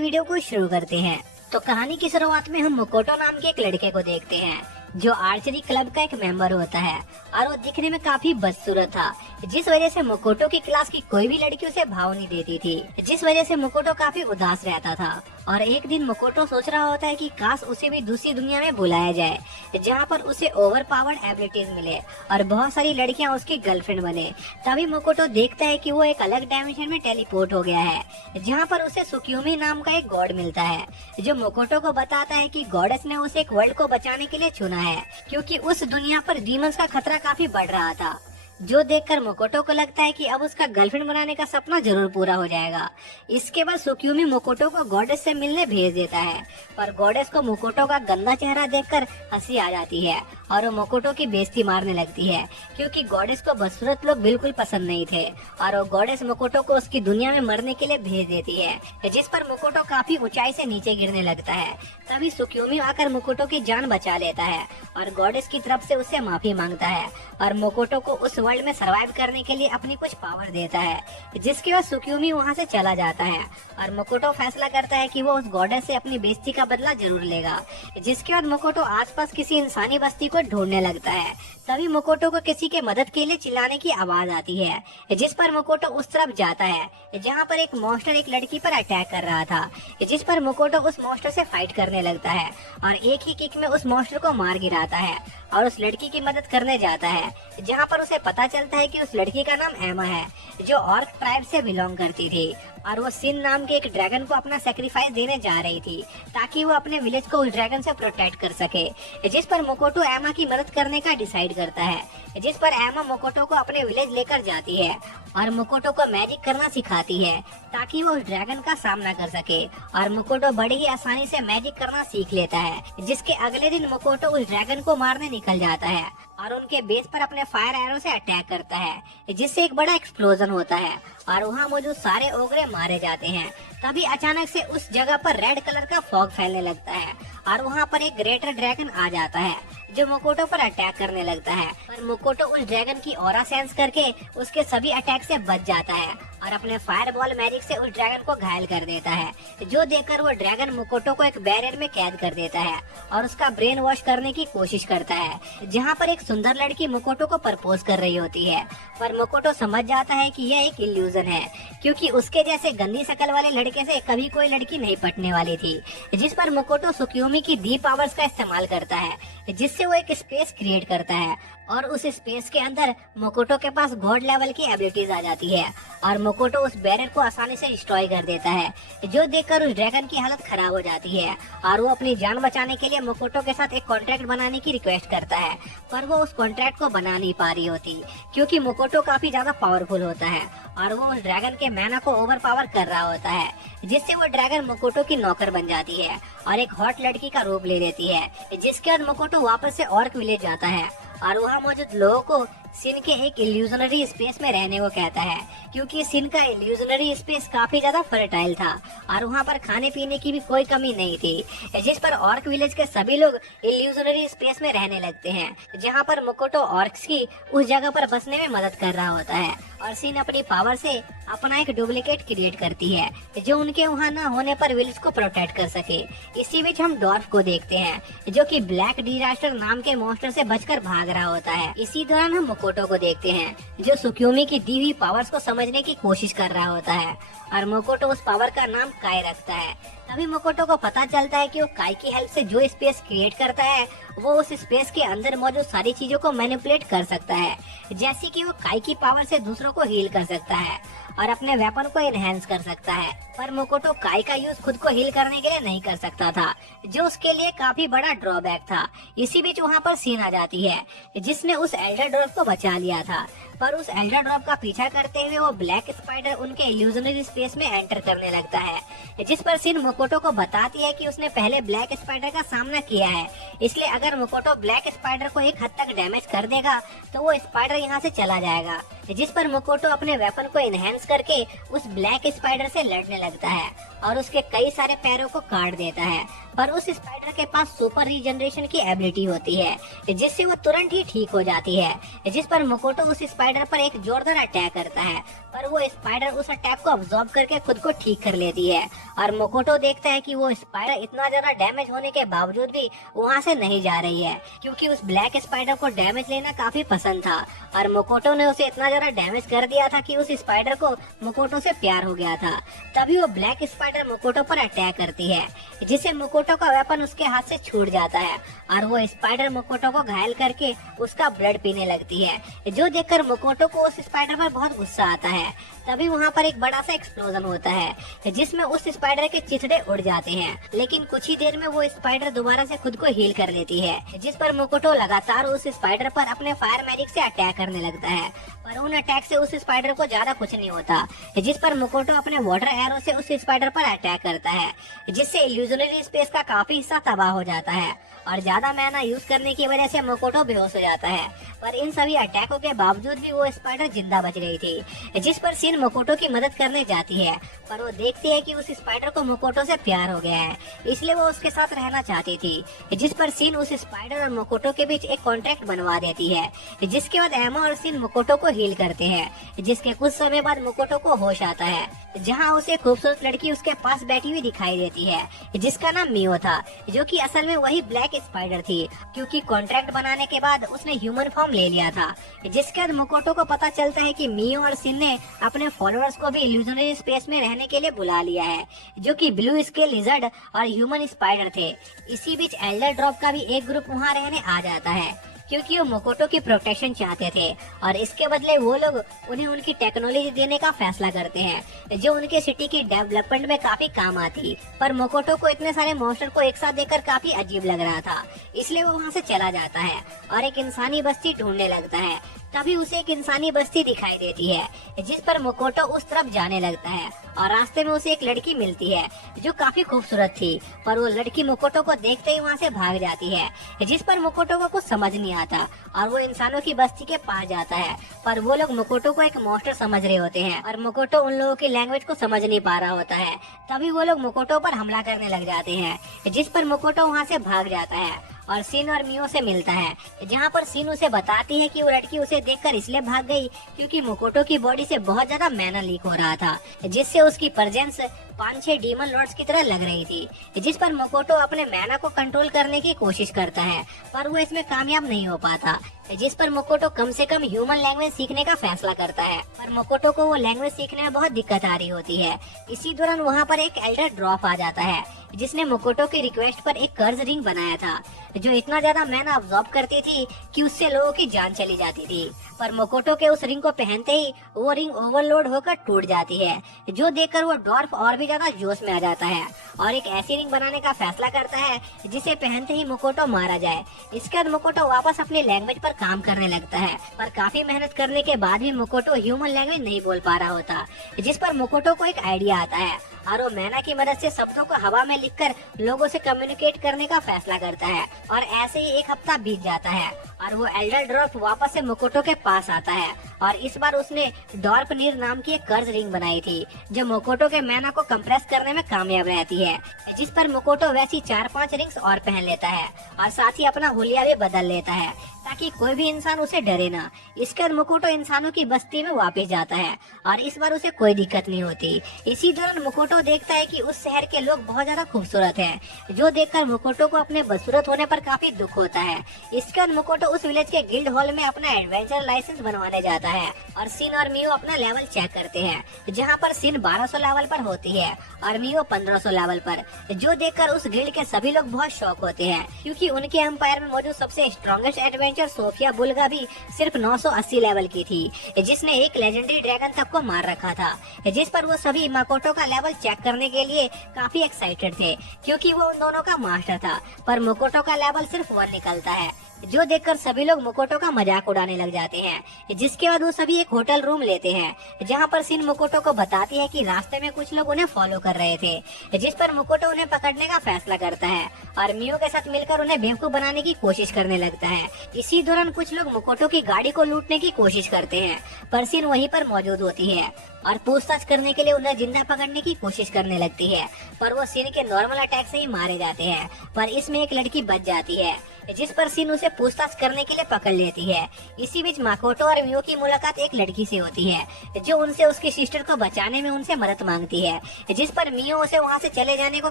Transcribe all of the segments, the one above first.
Video को शुरू करते हैं। तो कहानी की शुरुआत में हम मकोटो नाम के एक लड़के को देखते हैं जो आर्चरी क्लब का एक मेंबर होता है और वो दिखने में काफी बदसूरत था, जिस वजह से मकोटो की क्लास की कोई भी लड़की उसे भाव नहीं देती थी, जिस वजह से मकोटो काफी उदास रहता था। और एक दिन मकोटो सोच रहा होता है कि काश उसे भी दूसरी दुनिया में बुलाया जाए, जहाँ पर उसे ओवर पावर्ड एबिलिटीज मिले और बहुत सारी लड़कियाँ उसकी गर्लफ्रेंड बने। तभी मकोटो देखता है कि वो एक अलग डायमेंशन में टेलीपोर्ट हो गया है, जहाँ पर उसे सुक्यूमी नाम का एक गॉड मिलता है, जो मकोटो को बताता है कि गॉडेस ने उसे एक वर्ल्ड को बचाने के लिए चुना है, क्योंकि उस दुनिया पर डीमंस का खतरा काफी बढ़ रहा था। जो देखकर मकोटो को लगता है कि अब उसका गर्लफ्रेंड बनाने का सपना जरूर पूरा हो जाएगा। इसके बाद सुक्यूमी मकोटो को गॉडेस से मिलने भेज देता है, पर गॉडेस को मकोटो का गंदा चेहरा देखकर हंसी आ जाती है और वो मकोटो की बेइज्जती मारने लगती है, क्योंकि गॉडेस को बदसूरत लोग बिल्कुल पसंद नहीं थे और वो गॉडेस मकोटो को उसकी दुनिया में मरने के लिए भेज देती है, जिस पर मकोटो काफी ऊंचाई से नीचे गिरने लगता है। तभी सुक्यूमी आकर मकोटो की जान बचा लेता है और गॉडेस की तरफ से उससे माफी मांगता है और मकोटो को उस वर्ल्ड में सरवाइव करने के लिए अपनी कुछ पावर देता है, जिसके बाद सुक्यूमी वहाँ से चला जाता है और मकोटो फैसला करता है कि वो उस गॉडेस से अपनी बेइज्जती का बदला जरूर लेगा। जिसके बाद मकोटो आसपास किसी इंसानी बस्ती को ढूंढने लगता है। तभी मकोटो को किसी के मदद के लिए चिल्लाने की आवाज आती है, जिस पर मकोटो उस तरफ जाता है जहाँ पर एक मॉन्स्टर एक लड़की पर अटैक कर रहा था, जिस पर मकोटो उस मॉन्स्टर से फाइट करने लगता है और एक ही किक में उस मॉन्स्टर को मार गिराता है और उस लड़की की मदद करने जाता है, जहाँ पर उसे पता चलता है कि उस लड़की का नाम एमा है, जो ऑर्क ट्राइब से बिलोंग करती थी और वो सिन नाम के एक ड्रैगन को अपना सेक्रीफाइस देने जा रही थी ताकि वो अपने विलेज को उस ड्रैगन से प्रोटेक्ट कर सके। जिस पर मकोटो एमा की मदद करने का डिसाइड करता है, जिस पर एमा मकोटो को अपने विलेज लेकर जाती है और मकोटो को मैजिक करना सिखाती है ताकि वो उस ड्रैगन का सामना कर सके और मकोटो बड़ी ही आसानी से मैजिक करना सीख लेता है। जिसके अगले दिन मकोटो उस ड्रैगन को मारने निकल जाता है और उनके बेस पर अपने फायर एरो से अटैक करता है, जिससे एक बड़ा एक्सप्लोजन होता है और वहाँ मौजूद सारे ओगरे मारे जाते हैं। तभी अचानक से उस जगह पर रेड कलर का फॉग फैलने लगता है और वहाँ पर एक ग्रेटर ड्रैगन आ जाता है जो मकोटो पर अटैक करने लगता है, पर मकोटो उस ड्रैगन की ऑरा सेंस करके उसके सभी अटैक से बच जाता है और अपने फायर बॉल मैजिक से उस ड्रैगन को घायल कर देता है। जो देखकर वो ड्रैगन मकोटो को एक बैरियर में कैद कर देता है और उसका ब्रेन वॉश करने की कोशिश करता है, जहाँ पर एक सुंदर लड़की मकोटो को प्रपोज कर रही होती है, पर मकोटो समझ जाता है कि यह एक इल्यूजन है, क्योंकि उसके जैसे गंदी शक्ल वाले लड़के से कभी कोई लड़की नहीं पटने वाली थी। जिस पर मकोटो सुक्यूमी की डी पावर्स का इस्तेमाल करता है, जिससे वो एक स्पेस क्रिएट करता है और उस स्पेस के अंदर मकोटो के पास गॉड लेवल की एबिलिटीज आ जाती है और मकोटो उस बैरियर को आसानी से डिस्ट्रॉय कर देता है। जो देखकर उस ड्रैगन की हालत खराब हो जाती है और वो अपनी जान बचाने के लिए मकोटो के साथ एक कॉन्ट्रैक्ट बनाने की रिक्वेस्ट करता है, पर वो उस कॉन्ट्रैक्ट को बना नहीं पा रही होती, क्योंकि मकोटो काफी ज्यादा पावरफुल होता है और वो उस ड्रैगन के मैना को ओवर पावर कर रहा होता है, जिससे वो ड्रैगन मकोटो की नौकर बन जाती है और एक हॉट लड़की का रूप ले लेती है। जिसके बाद मकोटो वापस से ऑर्क विलेज जाता है और वहाँ मौजूद लोगों को सिन के एक इल्यूजनरी स्पेस में रहने को कहता है, क्योंकि सिन का इल्यूजनरी स्पेस काफी ज्यादा फर्टाइल था और वहाँ पर खाने पीने की भी कोई कमी नहीं थी। जिस पर ऑर्क विलेज के सभी लोग इल्यूजनरी स्पेस में रहने लगते हैं, जहाँ पर मकोटो ऑर्क्स की उस जगह पर बसने में मदद कर रहा होता है और सिन अपनी पावर से अपना एक डुप्लीकेट क्रिएट करती है जो उनके वहाँ न होने पर विलेज को प्रोटेक्ट कर सके। इसी बीच हम डॉर्फ को देखते हैं, जो कि ब्लैक डिजास्टर नाम के मॉन्स्टर से बचकर भाग रहा होता है। इसी दौरान हम मकोटो को देखते हैं, जो सुक्यूमी की दी हुई पावर्स को समझने की कोशिश कर रहा होता है और मकोटो उस पावर का नाम काय रखता है। तभी मकोटो को पता चलता है कि वो काय की हेल्प से जो स्पेस क्रिएट करता है वो उस स्पेस के अंदर मौजूद सारी चीजों को मैनिपुलेट कर सकता है, जैसे कि वो काय की पावर से दूसरों को हील कर सकता है और अपने वेपन को एनहेंस कर सकता है। पर मकोटो काय का यूज खुद को हील करने के लिए नहीं कर सकता था, जो उसके लिए काफी बड़ा ड्रॉबैक था। इसी बीच वहाँ पर सीन आ जाती है, जिसने उस एल्डर ड्रॉप को बचा लिया था, पर उस एल्डर ड्रॉप का पीछा करते हुए वो ब्लैक स्पाइडर उनके इल्यूजनरी स्पेस में एंटर करने लगता है। जिस पर सिन मकोटो को बताती है कि उसने पहले ब्लैक स्पाइडर का सामना किया है, इसलिए अगर मकोटो ब्लैक स्पाइडर को एक हद तक डैमेज कर देगा तो वो स्पाइडर यहाँ से चला जाएगा। जिस पर मकोटो अपने वेपन को एनहेंस करके उस ब्लैक स्पाइडर से लड़ने लगता है और उसके कई सारे पैरों को काट देता है पर उस स्पाइडर के पास सुपर रीजनरेशन की एबिलिटी होती है, जिससे वो तुरंत ही ठीक हो जाती है। जिस पर मकोटो उस स्पाइडर पर एक जोरदार अटैक करता है, पर वो स्पाइडर उस अटैक को अब्सॉर्ब करके खुद को ठीक कर लेती है। और मकोटो देखता है कि वो स्पाइडर इतना ज्यादा डैमेज होने के बावजूद भी वहाँ से नहीं जा रही है, क्योंकि उस ब्लैक स्पाइडर को डैमेज लेना काफी पसंद था। और मकोटो ने उसे इतना ज्यादा डैमेज कर दिया था कि उस स्पाइडर को मकोटो से प्यार हो गया था। तभी वो ब्लैक स्पाइडर मकोटो पर अटैक करती है, जिससे मकोटो का वेपन उसके हाथ से छूट जाता है और वो स्पाइडर मकोटो को घायल करके उसका ब्लड पीने लगती है, जो देखकर मकोटो को उस स्पाइडर पर बहुत गुस्सा आता है। तभी वहाँ पर एक बड़ा सा एक्सप्लोजन होता है, जिसमें उस स्पाइडर के चिथड़े उड़ जाते हैं, लेकिन कुछ ही देर में वो स्पाइडर दोबारा से खुद को हील कर लेती है। जिस पर मकोटो लगातार उस स्पाइडर पर अपने फायर मैजिक से अटैक करने लगता है, पर उन अटैक से उस स्पाइडर को ज्यादा कुछ नहीं होता। जिस पर मकोटो अपने वाटर एरो से उस स्पाइडर पर अटैक करता है, जिससे इल्यूजनरी स्पेस का काफी हिस्सा तबाह हो जाता है और ज्यादा मैना यूज करने की वजह से मकोटो बेहोश हो जाता है। पर इन सभी अटैकों के बावजूद भी वो स्पाइडर जिंदा बच गई थी। जिस पर सिन मकोटो की मदद करने जाती है, पर वो देखती है कि उस स्पाइडर को मकोटो से प्यार हो गया है, इसलिए वो उसके साथ रहना चाहती थी। जिस पर सिन उस स्पाइडर और मकोटो के बीच एक कॉन्ट्रैक्ट बनवा देती है, जिसके बाद एमा और सिन मकोटो को हील करते हैं। जिसके कुछ समय बाद मकोटो को होश आता है, जहाँ उसे खूबसूरत लड़की उसके पास बैठी हुई दिखाई देती है, जिसका नाम मियो था, जो कि असल में वही ब्लैक स्पाइडर थी, क्योंकि कॉन्ट्रैक्ट बनाने के बाद उसने ह्यूमन फॉर्म ले लिया था। जिसके बाद मकोटो को पता चलता है कि मियो और सिन ने अपने फॉलोअर्स को भी इल्यूजनरी स्पेस में रहने के लिए बुला लिया है, जो कि ब्लू स्केल लिजर्ड और ह्यूमन स्पाइडर थे। इसी बीच एल्डर ड्रॉप का भी एक ग्रुप वहाँ रहने आ जाता है, क्योंकि वो मकोटो की प्रोटेक्शन चाहते थे और इसके बदले वो लोग उन्हें उनकी टेक्नोलॉजी देने का फैसला करते हैं, जो उनके सिटी की डेवलपमेंट में काफी काम आती। पर मकोटो को इतने सारे मॉन्स्टर को एक साथ देखकर काफी अजीब लग रहा था, इसलिए वो वहाँ से चला जाता है और एक इंसानी बस्ती ढूंढने लगता है। तभी उसे एक इंसानी बस्ती दिखाई देती है, जिस पर मकोटो उस तरफ जाने लगता है और रास्ते में उसे एक लड़की मिलती है, जो काफी खूबसूरत थी। पर वो लड़की मकोटो को देखते ही वहाँ से भाग जाती है, जिस पर मकोटो को कुछ समझ नहीं आता और वो इंसानों की बस्ती के पास जाता है। पर वो लोग मकोटो को एक मॉन्स्टर समझ रहे होते हैं और मकोटो उन लोगों की लैंग्वेज को समझ नहीं पा रहा होता है। तभी वो लोग मकोटो पर हमला करने लग जाते हैं, जिस पर मकोटो वहाँ से भाग जाता है और सिन और मियो से मिलता है, जहाँ पर सिन उसे बताती है कि वो लड़की उसे देखकर इसलिए भाग गई क्योंकि मकोटो की बॉडी से बहुत ज्यादा मैना लीक हो रहा था, जिससे उसकी प्रेजेंस 5-6 डीमन लॉर्ड्स की तरह लग रही थी। जिस पर मकोटो अपने मैना को कंट्रोल करने की कोशिश करता है, पर वो इसमें कामयाब नहीं हो पाता। जिस पर मकोटो कम से कम ह्यूमन लैंग्वेज सीखने का फैसला करता है, पर मकोटो को वो लैंग्वेज सीखने में बहुत दिक्कत आ रही होती है। इसी दौरान वहाँ पर एक एल्डर ड्रॉप आ जाता है, जिसने मकोटो की रिक्वेस्ट पर एक कर्ज रिंग बनाया था, जो इतना ज्यादा मैना अब्सॉर्ब करती थी कि उससे लोगों की जान चली जाती थी। पर मकोटो के उस रिंग को पहनते ही वो रिंग ओवरलोड होकर टूट जाती है, जो देखकर वो डॉर्फ और भी ज्यादा जोश में आ जाता है और एक ऐसी रिंग बनाने का फैसला करता है जिसे पहनते ही मकोटो मारा जाए। इसके बाद मकोटो वापस अपनी लैंग्वेज पर काम करने लगता है, पर काफी मेहनत करने के बाद भी मकोटो ह्यूमन लैंग्वेज नहीं बोल पा रहा होता। जिस पर मकोटो को एक आइडिया आता है और वो मैना की मदद से शब्दों को हवा में लिखकर लोगों से कम्युनिकेट करने का फैसला करता है। और ऐसे ही एक हफ्ता बीत जाता है और वो एल्डर ड्रॉप वापस से मकोटो के पास आता है और इस बार उसने डॉर्प नीर नाम की एक कर्ज रिंग बनाई थी, जो मकोटो के मैना को कंप्रेस करने में कामयाब रहती है। जिस पर मकोटो वैसी 4-5 रिंग्स और पहन लेता है और साथ ही अपना हुलिया भी बदल लेता है, ताकि कोई भी इंसान उसे डरे ना। इसके बाद मकोटो इंसानों की बस्ती में वापस जाता है और इस बार उसे कोई दिक्कत नहीं होती। इसी दौरान मकोटो देखता है कि उस शहर के लोग बहुत ज्यादा खूबसूरत हैं, जो देखकर मकोटो को अपने बदसूरत होने पर काफी दुख होता है। इसके बाद मकोटो उस विलेज के गिल्ड हॉल में अपना एडवेंचर लाइसेंस बनवाने जाता है और सिन और मियो अपना लेवल चेक करते हैं, जहाँ पर सिन 1200 लेवल पर होती है और मियो 1500 लेवल पर, जो देखकर उस गिल्ड के सभी लोग बहुत शौक होते हैं, क्योंकि उनके एम्पायर में मौजूद सबसे स्ट्रॉन्गेस्ट एडवेंचर सोफिया बुल्गा भी सिर्फ 980 लेवल की थी, जिसने एक लेजेंडरी ड्रैगन तक को मार रखा था। जिस पर वो सभी मकोटो का लेवल चेक करने के लिए काफी एक्साइटेड थे, क्योंकि वो उन दोनों का मास्टर था। पर मकोटो का लेवल सिर्फ 1 निकलता है, जो देखकर सभी लोग मुकोटो का मजाक उड़ाने लग जाते हैं। जिसके बाद वो सभी एक होटल रूम लेते हैं, जहाँ पर सिन मुकोटो को बताती है कि रास्ते में कुछ लोग उन्हें फॉलो कर रहे थे, जिस पर मुकोटो उन्हें पकड़ने का फैसला करता है और मियो के साथ मिलकर उन्हें बेवकूफ बनाने की कोशिश करने लगता है। इसी दौरान कुछ लोग मुकोटो की गाड़ी को लूटने की कोशिश करते हैं, पर सिन वहीं पर मौजूद होती है और पूछताछ करने के लिए उन्हें जिंदा पकड़ने की कोशिश करने लगती है, पर वो सिन के नॉर्मल अटैक से ही मारे जाते हैं। पर इसमें एक लड़की बच जाती है, जिस पर सिन उसे पूछताछ करने के लिए पकड़ लेती है। इसी बीच माकोटो और मियो की मुलाकात एक लड़की से होती है, जो उनसे उसकी सिस्टर को बचाने में उनसे मदद मांगती है, जिस पर मियो उसे वहाँ से चले जाने को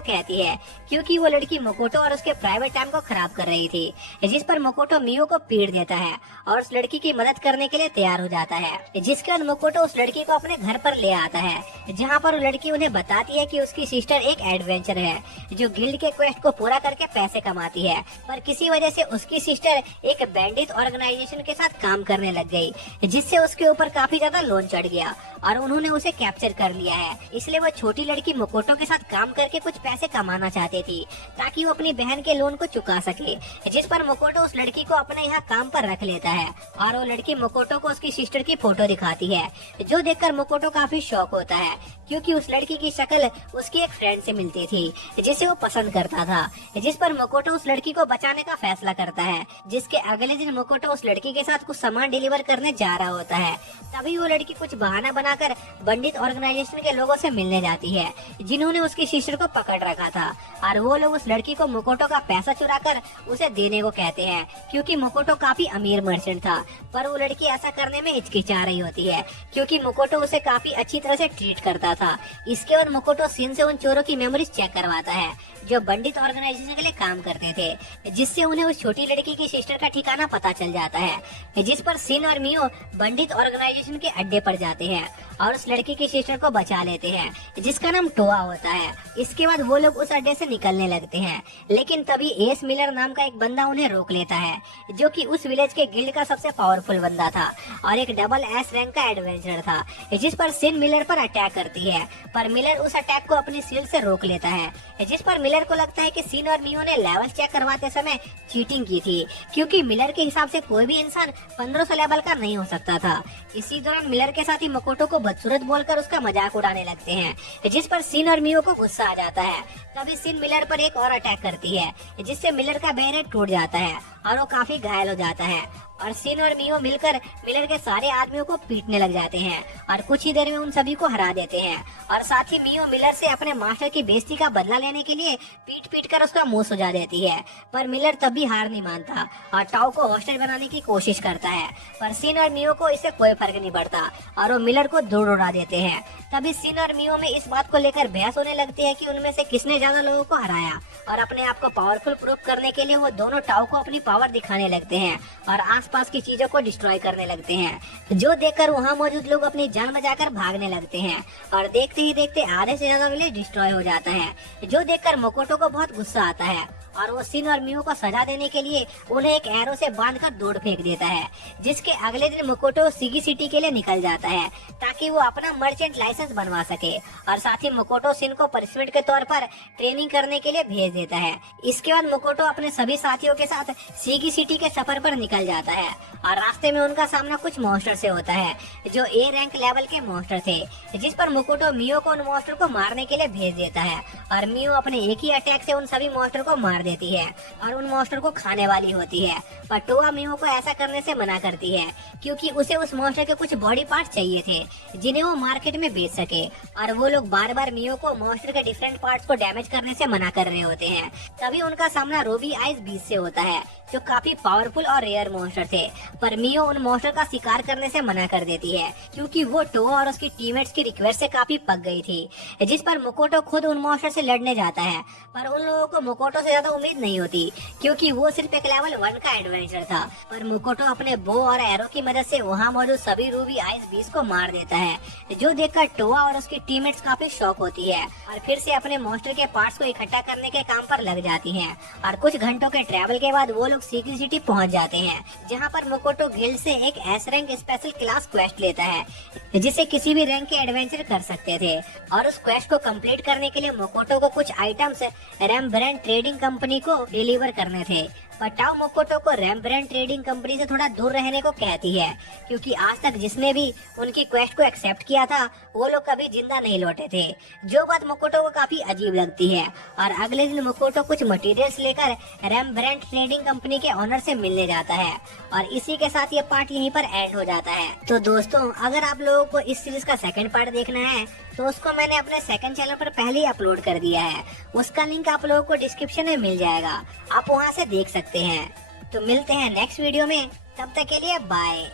कहती है, क्योंकि वो लड़की मोकोटो और उसके प्राइवेट टाइम को खराब कर रही थी। जिस पर मोकोटो मियो को पीट देता है और उस लड़की की मदद करने के लिए तैयार हो जाता है। जिसके बाद मोकोटो उस लड़की को अपने घर पर ले आता है, जहाँ पर वो लड़की उन्हें बताती है कि उसकी सिस्टर एक एडवेंचर है, जो गिल्ड के क्वेस्ट को पूरा करके पैसे कमाती है, पर किसी वजह से उसकी सिस्टर एक बैंडिट ऑर्गेनाइजेशन के साथ काम करने लग गई, जिससे उसके ऊपर काफी ज्यादा लोन चढ़ गया और उन्होंने उसे कैप्चर कर लिया है। इसलिए वो छोटी लड़की मोकोटो के साथ काम करके कुछ पैसे कमाना चाहती थी, ताकि वो अपनी बहन के लोन को चुका सके। जिस पर मोकोटो उस लड़की को अपने यहाँ काम पर रख लेता है और वो लड़की मोकोटो को उसकी सिस्टर की फोटो दिखाती है, जो देखकर मोकोटो काफी शॉक होता है, क्योंकि उस लड़की की शक्ल उसकी एक फ्रेंड से मिलती थी, जिसे वो पसंद करता था। जिस पर मोकोटो उस लड़की को बचाने का फैसला करता है। जिसके अगले दिन मोकोटो उस लड़की के साथ कुछ सामान डिलीवर करने जा रहा होता है। तभी वो लड़की कुछ बहाना बनाकर पंडित ऑर्गेनाइजेशन के लोगों से मिलने जाती है, जिन्होंने उसकी सिस्टर को पकड़ रखा था, और वो लोग उस लड़की को मोकोटो का पैसा चुराकर उसे देने को कहते हैं, क्योंकि मोकोटो काफी अमीर मर्चेंट था। पर वो लड़की ऐसा करने में हिचकिचा रही होती है, क्योंकि मोकोटो उसे काफी अच्छी तरह से ट्रीट करता था। इसके बाद मोकोटो सिन से उन चोरों की मेमोरीज चेक करवाता है, जो पंडित ऑर्गेनाइजेशन के लिए काम करते थे, जिससे उन्हें उस छोटी लड़की की सिस्टर का ठिकाना पता चल जाता है। जिस पर सिन और मियो पंडित ऑर्गेनाइजेशन के अड्डे पर जाते हैं और उस लड़की की सिस्टर को बचा लेते हैं, जिसका नाम टोआ होता है। इसके बाद वो लोग उस अड्डे से निकलने लगते हैं, लेकिन तभी एस मिलर नाम का एक बंदा उन्हें रोक लेता है, जो कि उस विलेज के गिल्ड का सबसे पावरफुल बंदा था और एक डबल एस रैंक का एडवेंचर था। जिस पर सिन मिलर पर अटैक करती है, पर मिलर उस अटैक को अपनी शील्ड से रोक लेता है। जिस पर मिलर को लगता है कि सिन और मियो ने लेवल चेक करवाते समय चीटिंग की थी, क्योंकि मिलर के हिसाब से कोई भी इंसान 1500 लेवल का नहीं हो सकता था। इसी दौरान मिलर के साथ ही मकोटो को बदसूरत बोलकर उसका मजाक उड़ाने लगते हैं, जिस पर सिन और मियो को गुस्सा आ जाता है। तभी सिन मिलर पर एक और अटैक करती है, जिससे मिलर का बैरेट टूट जाता है और वो काफी घायल हो जाता है, और सिन और मियो मिलकर मिलर के सारे आदमियों को पीटने लग जाते हैं और कुछ ही देर में उन सभी को हरा देते हैं। और साथ ही मियो मिलर से अपने मास्टर की बेइज्जती का बदला लेने के लिए पीट पीट कर उसका मुंह सुजा देती है, पर मिलर तब भी हार नहीं मानता और टाओ को हॉस्टेज बनाने की कोशिश करता है। पर सिन और मियो को इससे कोई फर्क नहीं पड़ता और वो मिलर को दूर उड़ा देते हैं। तभी सिन और मियो में इस बात को लेकर बहस होने लगती है कि उनमें से किसने ज्यादा लोगों को हराया, और अपने आप को पावरफुल प्रूफ करने के लिए वो दोनों टाओ को अपनी पावर दिखाने लगते हैं और आसपास की चीजों को डिस्ट्रॉय करने लगते हैं, जो देखकर वहाँ मौजूद लोग अपनी जान बचाकर भागने लगते हैं। और देखते ही देखते आधे से ज्यादा विलेज डिस्ट्रॉय हो जाता है, जो देखकर मकोटो को बहुत गुस्सा आता है और वो सिन और मियो को सजा देने के लिए उन्हें एक एरो से बांधकर दूर फेंक देता है। जिसके अगले दिन मकोटो सिगी सिटी के लिए निकल जाता है, ताकि वो अपना मर्चेंट लाइसेंस बनवा सके, और साथ ही मकोटो सिन को पनिशमेंट के तौर पर ट्रेनिंग करने के लिए भेज देता है। इसके बाद मकोटो अपने सभी साथियों के साथ सिगी सिटी के सफर पर निकल जाता है, और रास्ते में उनका सामना कुछ मॉन्स्टर से होता है, जो ए रैंक लेवल के मॉन्स्टर थे। जिस पर मकोटो मियो को उन मॉन्स्टर को मारने के लिए भेज देता है, और मियो अपने एक ही अटैक से उन सभी मॉन्स्टर को मार देती है और उन मॉन्स्टर को खाने वाली होती है। पर टोआ मियो को ऐसा करने से मना करती है, क्योंकि उसे उस मॉन्स्टर के कुछ बॉडी पार्ट चाहिए थे, जिन्हें वो मार्केट में बेच सके, और वो लोग बार बार मियो को मॉन्स्टर के डिफरेंट पार्ट्स को डैमेज करने से मना कर रहे होते हैं। तभी उनका सामना रूबी आइज बीस्ट से होता है, जो काफी पावरफुल और रेयर मॉन्स्टर थे। पर मियो उन मॉन्स्टर का शिकार करने से मना कर देती है, क्योंकि वो टोआ और उसकी टीममेट्स की रिक्वेस्ट से काफी पक गई थी। जिस पर मकोटो खुद उन मॉन्स्टर से लड़ने जाता है, पर उन लोगों को मकोटो से ज्यादा उम्मीद नहीं होती, क्योंकि वो सिर्फ एक लेवल 1 का एडवेंचर था। पर मकोटो अपने बो और एरो की मदद से वहाँ मौजूद सभी रूबी आइज बीस्ट को मार देता है, जो देखकर टोआ और उसकी टीममेट्स काफी शॉक होती है और फिर से अपने मॉन्स्टर के पार्ट्स को इकट्ठा करने के काम पर लग जाती हैं। और कुछ घंटों के ट्रैवल के बाद वो लोग सिटी सिटी पहुंच जाते हैं, जहां पर मकोटो गिल्ड से एक S rank special class quest लेता है, जिसे किसी भी रैंक के एडवेंचर कर सकते थे। और उस क्वेस्ट को कंप्लीट करने के लिए मकोटो को कुछ items RAM brand trading company को डिलीवर करने थे। पर टाओ मोकोटो को रेम्ब्रांड ट्रेडिंग कंपनी से थोड़ा दूर रहने को कहती है, क्योंकि आज तक जिसने भी उनकी क्वेस्ट को एक्सेप्ट किया था वो लोग कभी जिंदा नहीं लौटे थे। जो बात मोकोटो को काफी अजीब लगती है, और अगले दिन मोकोटो कुछ मटेरियल्स लेकर रेम्ब्रांड ट्रेडिंग कंपनी के ऑनर से मिलने जाता है, और इसी के साथ ये पार्ट यहीं पर एंड हो जाता है। तो दोस्तों, अगर आप लोगों को इस सीरीज का सेकंड पार्ट देखना है तो उसको मैंने अपने सेकंड चैनल पर पहले ही अपलोड कर दिया है। उसका लिंक आप लोगों को डिस्क्रिप्शन में मिल जाएगा, आप वहां से देख सकते हैं। तो मिलते हैं नेक्स्ट वीडियो में, तब तक के लिए बाय।